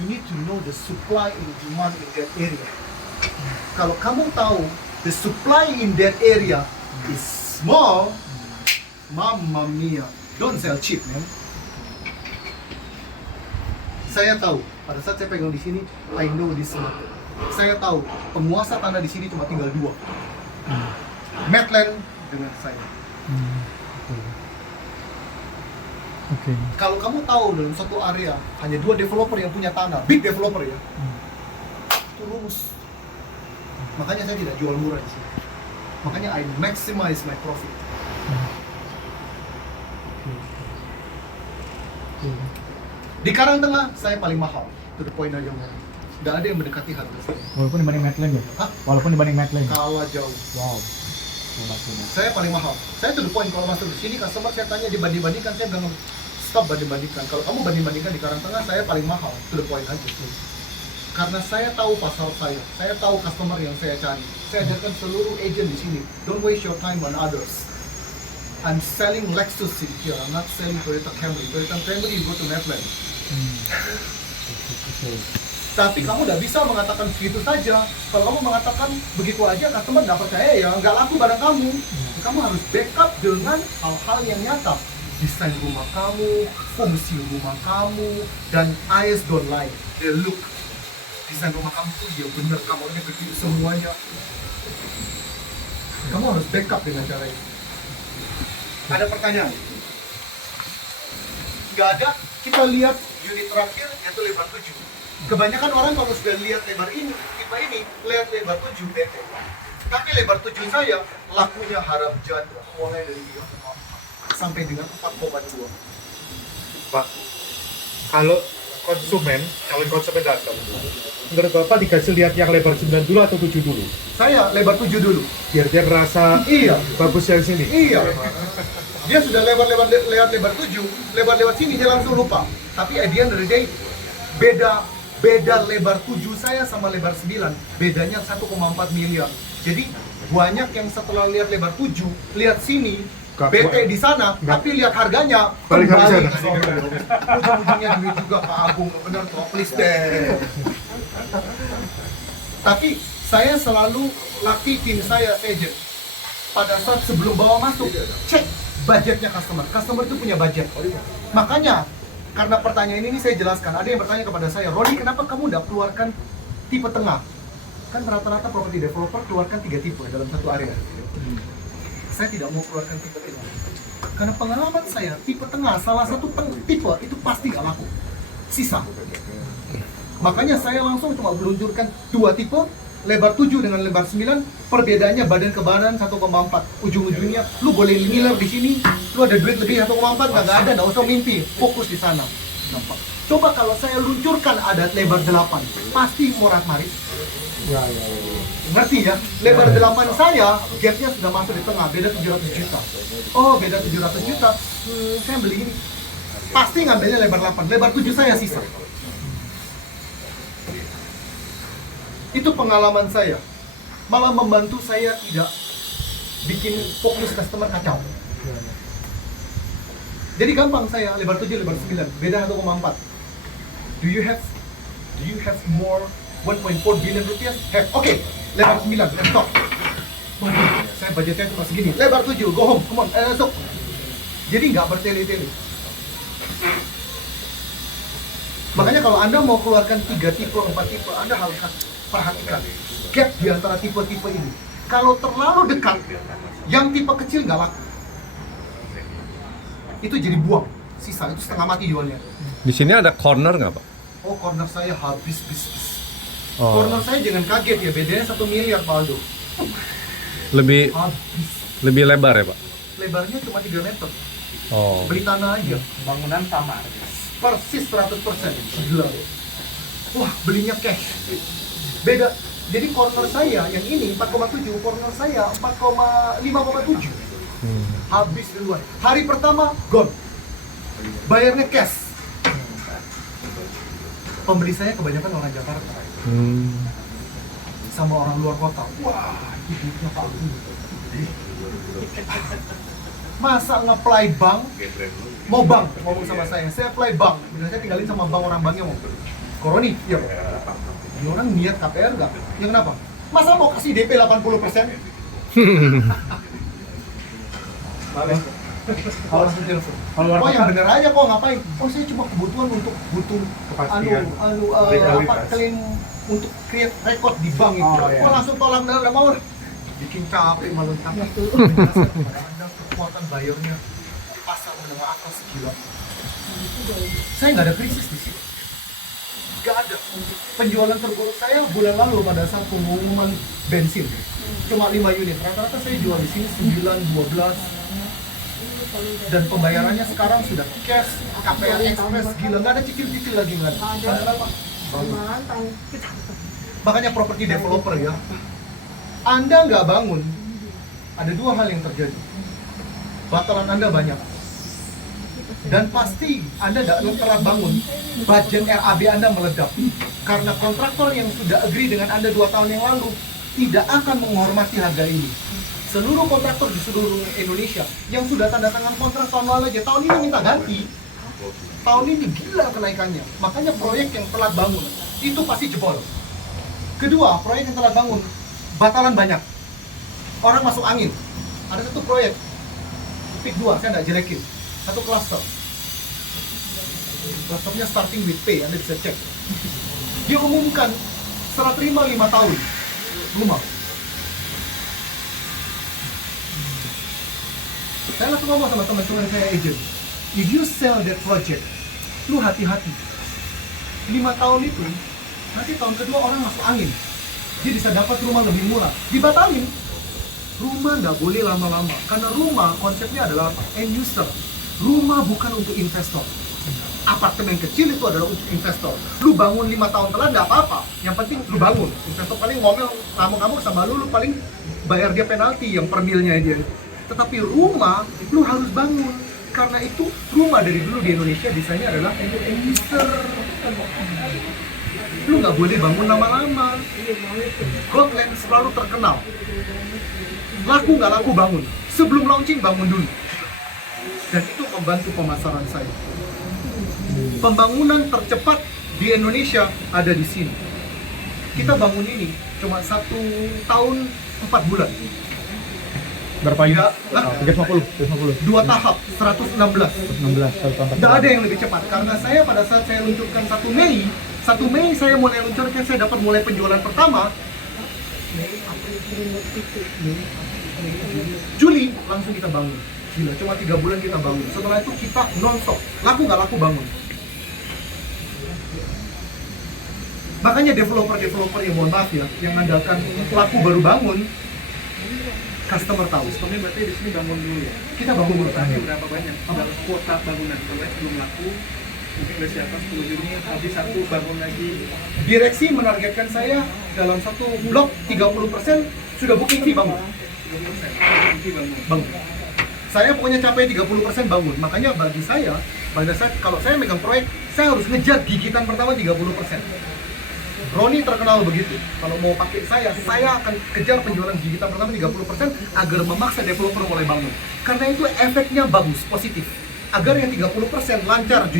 you need to know the supply and demand in that area. Kalau kamu tahu the supply in that area is small, mamma mia, don't sell cheap, man. Saya tahu, pada saat saya pegang di sini, I know this market. Saya tahu penguasa tanah di sini cuma tinggal 2. Medland dengan saya. Oke. Kalau kamu tahu dalam satu area hanya 2 developer yang punya tanah, big developer ya, itu rumus. Makanya saya tidak jual murah di sini. Makanya I maximize my profit. Di Karangtengah saya paling mahal, to the point aja man. Tidak ada yang mendekati harga saya. Walaupun dibanding Medland ya? Hah? Walaupun dibanding Medland. Kalah jauh. Wow. Saya paling mahal. Saya to the point kalau masuk di sini customer saya tanya dibanding-bandingkan, saya bilang stop banding-bandingkan. Kalau kamu banding-bandingkan di Karangtengah, saya paling mahal, to the point aja. Karena saya tahu pasar saya tahu customer yang saya cari. Saya ajarkan seluruh agent di sini, don't waste your time on others. I'm selling Lexus here, I'm not selling Toyota Camry. Toyota Camry you go to Medland. Tapi kamu tidak bisa mengatakan segitu saja. Kalau kamu mengatakan begitu aja, customer nggak percaya ya, nggak laku barang kamu. Kamu harus backup dengan hal-hal yang nyata. Desain rumah kamu, fungsi rumah kamu, dan eyes don't lie, they look. Desain rumah kamu tuh ya bener, kamarnya gede semuanya. Kamu harus backup dengan cara ini. Ada pertanyaan? Nggak ada, kita lihat unit terakhir yaitu lebar 7. Kebanyakan orang kalau sudah lihat lebar ini, tipe ini, lihat lebar 7 bete. Tapi lebar 7 saya, lakunya harap jatuh, mulai dari 3,4 sampai dengan 4,2. Pak, kalau calon konsumen datang, menurut Bapak dikasih lihat yang lebar 9 dulu atau 7 dulu? Saya lebar 7 dulu. Biar dia ngerasa Iya. bagus yang sini? Iya. Dia sudah lewat lebar 7, lewat sini dia langsung lupa. Tapi at the end of the day, beda lebar 7 saya sama lebar 9, bedanya 1,4 miliar. Jadi banyak yang setelah lihat lebar 7, lihat sini, bete di sana, tapi lihat harganya Balik kembali ke ke sini. Ujung-ujungnya duit juga Pak Agung, bener toh, please deh. Tapi saya selalu latih tim saya agent. Pada saat sebelum bawa masuk, cek budgetnya customer. Customer itu punya budget. Makanya, karena pertanyaan ini saya jelaskan. Ada yang bertanya kepada saya, Rodi, kenapa kamu tidak keluarkan tipe tengah? Kan rata-rata property developer keluarkan 3 tipe dalam satu area. Saya tidak mau keluarkan tipe tengah. Karena pengalaman saya, tipe tengah, salah satu tipe itu pasti nggak laku. Sisa. Makanya saya langsung cuma meluncurkan 2 tipe, lebar 7 dengan lebar 9, perbedaannya badan ke badan 1,4. Ujung-ujungnya, lu boleh ngiler di sini, lu ada duit lebih 1,4, nggak ada, nggak usah mimpi, fokus di sana. Nampak. Coba kalau saya luncurkan ada lebar 8, pasti morat-marit. Ya. Ngerti ya? Lebar 8 saya, gapnya sudah masuk di tengah, beda 700 juta. Oh, beda 700 juta, saya beli ini. Pasti ngambilnya lebar 8, lebar 7 saya sisa. Itu pengalaman saya. Malah membantu saya tidak bikin fokus customer kacau. Jadi gampang saya, lebar 7, lebar 9, beda 1,4. Do you have more 1.4 billion rupiah? Have. Oke, lebar 9, let's talk. Waduh, saya budgetnya cuma segini. Lebar 7, go home, come on, masuk. Jadi nggak bertele-tele. Makanya kalau Anda mau keluarkan 3 tipe, 4 tipe, Anda harus perhatikan gap di antara tipe-tipe ini. Kalau terlalu dekat, yang tipe kecil nggak laku. Itu jadi buang, sisa, itu setengah mati jualnya. Di sini ada corner nggak, Pak? Oh, corner saya habis. Oh, Corner saya jangan kaget ya, bedanya 1 miliar Pak Aldo. lebih Habis. lebar ya, Pak? Lebarnya cuma 3 meter. Oh. Beli tanah aja. Bangunan sama. Persis 100%. Gila. Wah, belinya cash. Beda. Jadi corner saya yang ini 4,7, corner saya 5,7. Habis duluan. Hari pertama gone. Bayarnya cash. Pembeli saya kebanyakan orang Jakarta. Sama orang luar kota. Wah, itu duitnya Pak Agung. Masa nge-apply bank? Mau bank ngomong sama saya apply bank. Benar, saya tinggalin sama bank, orang banknya mau. Koroni, iya. Ini orang niat KPR nggak? Ya kenapa? Masa mau kasih DP 80%? Kalau Oh yang bener aja kok ngapain? Oh saya cuma kebutuhan untuk butuh Kepastian. klaim untuk create record di bank itu. Oh, iya. Oh langsung tolak dan mau bikin capek malu tapi itu menjelaskan kepada anda kekuatan bayarnya pasar menengah atas gila. Saya nggak ada krisis di sini. Nggak ada. Penjualan terburuk saya bulan lalu pada saat pengumuman bensin cuma 5 unit. Rata-rata saya jual di sini 9, 12. Dan pembayarannya sekarang sudah cash, KPR Express, gila, nggak ada cicil-cicil lagi, nggak ada. Padahal apa? Makanya property developer ya, Anda nggak bangun, ada dua hal yang terjadi. Batalan Anda banyak. Dan pasti Anda tidak telah bangun, budget RAB Anda meledak. Karena kontraktor yang sudah agree dengan Anda 2 tahun yang lalu tidak akan menghormati harga ini. Seluruh kontraktor di seluruh Indonesia yang sudah tanda tangan kontrak tahun lalu aja, tahun ini minta ganti. Tahun ini gila kenaikannya. Makanya proyek yang telat bangun itu pasti jebol. Kedua, proyek yang telat bangun batalan banyak. Orang masuk angin. Ada satu proyek PIK 2, saya nggak jelekin. Satu cluster. Clusternya starting with P, Anda bisa cek. Dia umumkan serah terima 5 tahun rumah. Saya langsung ngomong sama teman-teman saya agent, if you sell that project, lu hati-hati. 5 tahun itu, nanti tahun kedua orang masuk angin. Dia bisa dapat rumah lebih murah. Dibatalin. Rumah nggak boleh lama-lama. Karena rumah konsepnya adalah apa? End user. Rumah bukan untuk investor. Apartemen kecil itu adalah untuk investor. Lu bangun 5 tahun telat nggak apa-apa. Yang penting lu bangun. Investor paling ngomel ngamuk-ngamuk sama lu paling bayar dia penalti yang per milnya dia. Tetapi rumah, lu harus bangun. Karena itu, rumah dari dulu di Indonesia desainnya adalah untuk end user. Lu nggak boleh bangun lama-lama. Goldland selalu terkenal. Laku nggak laku bangun. Sebelum launching bangun dulu. Dan itu membantu pemasaran saya. Pembangunan tercepat di Indonesia ada di sini. Kita bangun ini cuma 1 tahun 4 bulan. berapa unit? Nah, 350. 2 tahap, 116. 16 satu tahun. Tidak ada yang lebih cepat karena saya pada saat saya luncurkan 1 Mei saya mulai luncurkan, saya dapat mulai penjualan pertama Juli langsung kita bangun. Gila, cuma 3 bulan kita bangun. Setelah itu kita non-stop, laku nggak laku bangun. Makanya developer yang mohon maaf ya, yang mengandalkan laku baru bangun, customer tahu. Sistemnya berarti di sini bangun dulu ya. Kita bangun dulu. Berapa banyak? Dalam kuota bangunan soalnya belum laku. Mungkin udah siapa 10 Juni habis 1 bangun lagi. Direksi menargetkan saya dalam satu blok 30% sudah booking fee bangun. 30% bangun. Bangun. Saya pokoknya capai 30% bangun. Makanya bagi saya, pada saat kalau saya megang proyek, saya harus ngejar gigitan pertama 30%. Roni terkenal begitu. Kalau mau pakai saya akan kejar penjualan gigitan pertama 30% agar memaksa developer mulai bangun. Karena itu efeknya bagus, positif. Agar yang 30% lancar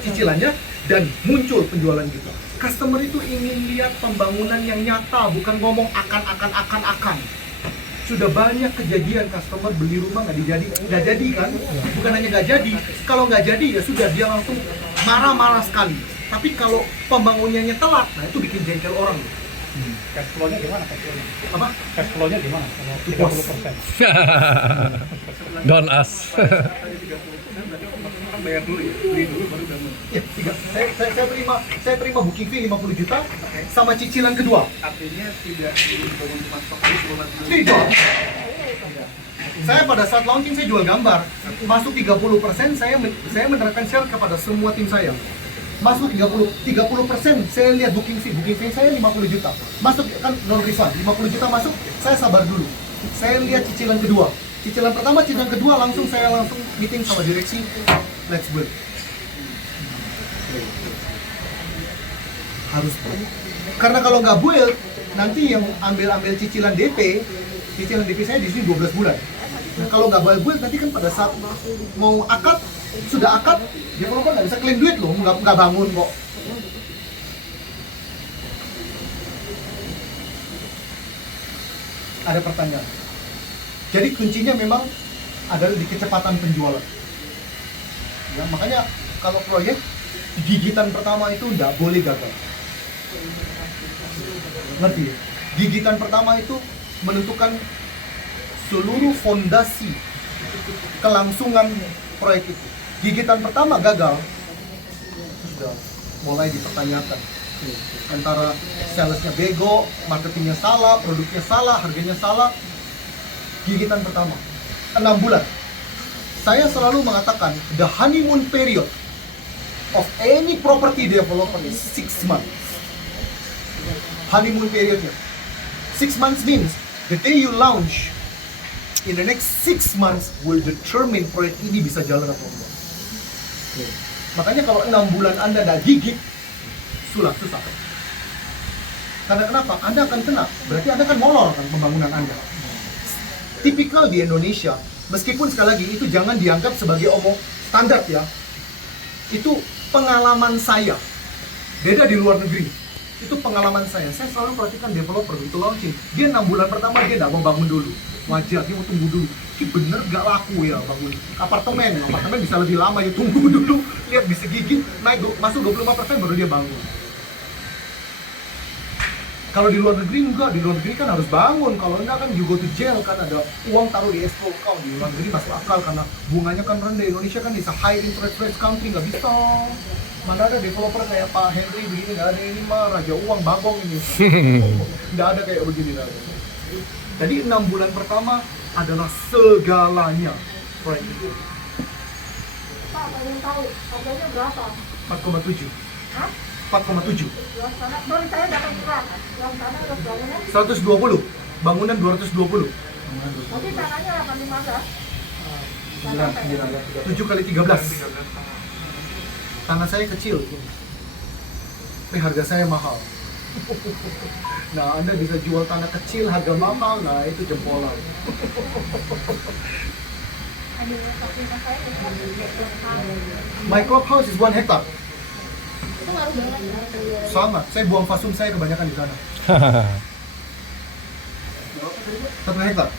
cicilannya dan muncul penjualan kita. Customer itu ingin lihat pembangunan yang nyata, bukan ngomong akan. Sudah banyak kejadian customer beli rumah nggak jadi kan? Bukan hanya nggak jadi, kalau nggak jadi ya sudah dia langsung marah-marah sekali. Tapi kalau pembangunannya telat, nah itu bikin jengkel orang. Cash flow-nya gimana? Apa? Cash flow-nya gimana? Kalau 30%. Don't ask. Tadi 30% berarti orang bayar dulu ya. Beli dulu baru bangun. Ya, saya terima booking fee 50 juta sama cicilan kedua. Artinya tidak dibangun cuma stok dulu sebelum nanti. Tidak. Saya pada saat launching saya jual gambar. Masuk 30% saya menerapkan share kepada semua tim saya. Masuk 30% saya lihat booking fee saya 50 juta. Masuk kan non refund, 50 juta masuk, saya sabar dulu. Saya lihat cicilan kedua. Cicilan pertama, cicilan kedua langsung meeting sama direksi, let's build. Harus build. Karena kalau nggak build, nanti yang ambil cicilan DP saya di sini 12 bulan. Nah, kalau nggak build nanti kan pada saat mau akad, sudah akad, developer nggak bisa klaim duit loh, nggak bangun kok. Ada pertanyaan. Jadi kuncinya memang adalah di kecepatan penjualan. Ya, makanya kalau proyek gigitan pertama itu nggak boleh gagal. Ngerti ya? Gigitan pertama itu menentukan seluruh fondasi kelangsungan proyek itu. Gigitan pertama gagal, sudah mulai dipertanyakan. Antara salesnya bego, marketingnya salah, produknya salah, harganya salah. Gigitan pertama 6 bulan. Saya selalu mengatakan the honeymoon period of any property developer is 6 months. Honeymoon periodnya 6 months means the day you launch, in the next 6 months will determine proyek ini bisa jalan atau enggak. Makanya kalau 6 bulan Anda nggak gigit, susah. Karena kenapa? Anda akan kena, berarti Anda akan molor kan pembangunan Anda. Tipikal di Indonesia, meskipun sekali lagi itu jangan dianggap sebagai omong standar ya. Itu pengalaman saya. Beda di luar negeri. Itu pengalaman saya. Saya selalu perhatikan developer itu launching. Dia 6 bulan pertama dia nggak mau bangun dulu. Wajar, dia mau tunggu dulu. Ini bener gak laku ya bangun apartemen bisa lebih lama ya, tunggu dulu. Lihat bisa gigit, naik masuk 25% baru dia bangun. Kalau di luar negeri enggak, di luar negeri kan harus bangun. Kalau enggak kan you go to jail, kan ada uang taruh di escrow account. Di luar negeri masuk akal karena bunganya kan rendah. Indonesia kan bisa high interest rate country, nggak bisa. Mana ada developer kayak Pak Henry begini, nggak ada. Ini mah raja uang bagong ini. Nggak ada kayak begini, nggak ada. Jadi 6 bulan pertama adalah segalanya proyek itu. Pak, pengen tahu harganya berapa? 4,7. Hah? 4,7. Luas tanah, sorry saya dapat kurang. Luas tanah, luas bangunan. 120. Bangunan 220. Nanti tanahnya 815. 7 kali 13. Tanah saya kecil. Tapi harga saya mahal. Nah, Anda bisa jual tanah kecil harga mahal, nah itu jempolan. My clubhouse is 1 hektar. Itu ngaruh banget ya. Sama, saya buang fasum saya kebanyakan di sana. 1 hektar.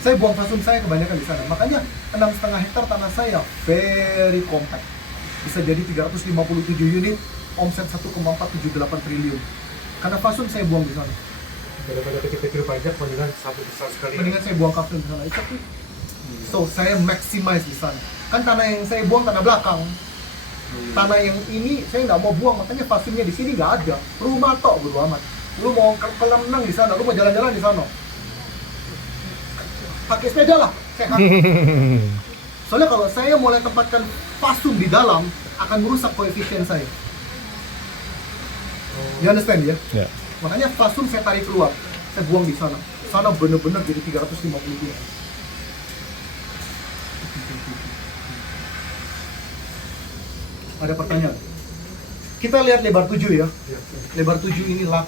Saya buang fasum saya kebanyakan di sana. Makanya 6,5 hektar tanah saya very compact. Bisa jadi 357 unit, omset 1,478 triliun. Karena fasum saya buang di sana. Daripada kecil-kecil pajak, mendingan satu besar sekali. Mendingan saya buang kafling di sana. Tapi so saya maximize di sana. Kan tanah yang saya buang tanah belakang. Tanah yang ini saya nggak mau buang, makanya fasumnya di sini nggak ada. Rumah tok bodo amat. Lu mau kolam renang di sana, lu mau jalan-jalan di sana. Pakai sepeda lah, sehat. Soalnya kalau saya mulai tempatkan fasum di dalam, akan merusak koefisien saya. You understand ya? Ya. Makanya fasum saya tarik keluar, saya buang di sana. Sana bener-bener jadi 350. Ada pertanyaan? Kita lihat lebar 7 ya. Lebar 7 ini laku